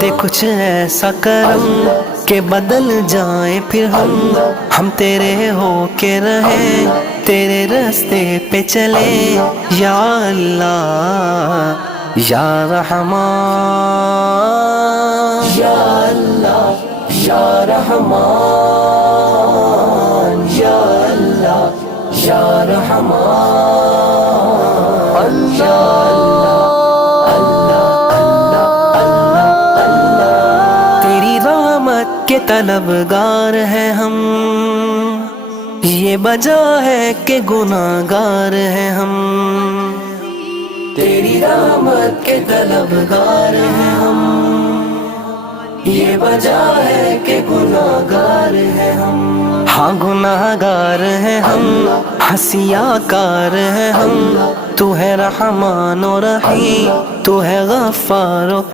दे कुछ ऐसा करम के बदल जाए फिर हम तेरे हो के रहे, तेरे रास्ते पे चले। या अल्लाह या रहमान, या अल्लाह या रहमान, या अल्लाह या रहमान, अल्लाह के तलबगार हैं हम, ये वजह है कि गुनाहगार हैं हम। तेरी रहमत के तलबगार हैं हम, ये वजह है कि गुनाहगार हैं हम। हाँ गुनाहगार हैं हम, हंसियाकार हैं हम। तू है रहमान और रहीम, तू है गफ्फार।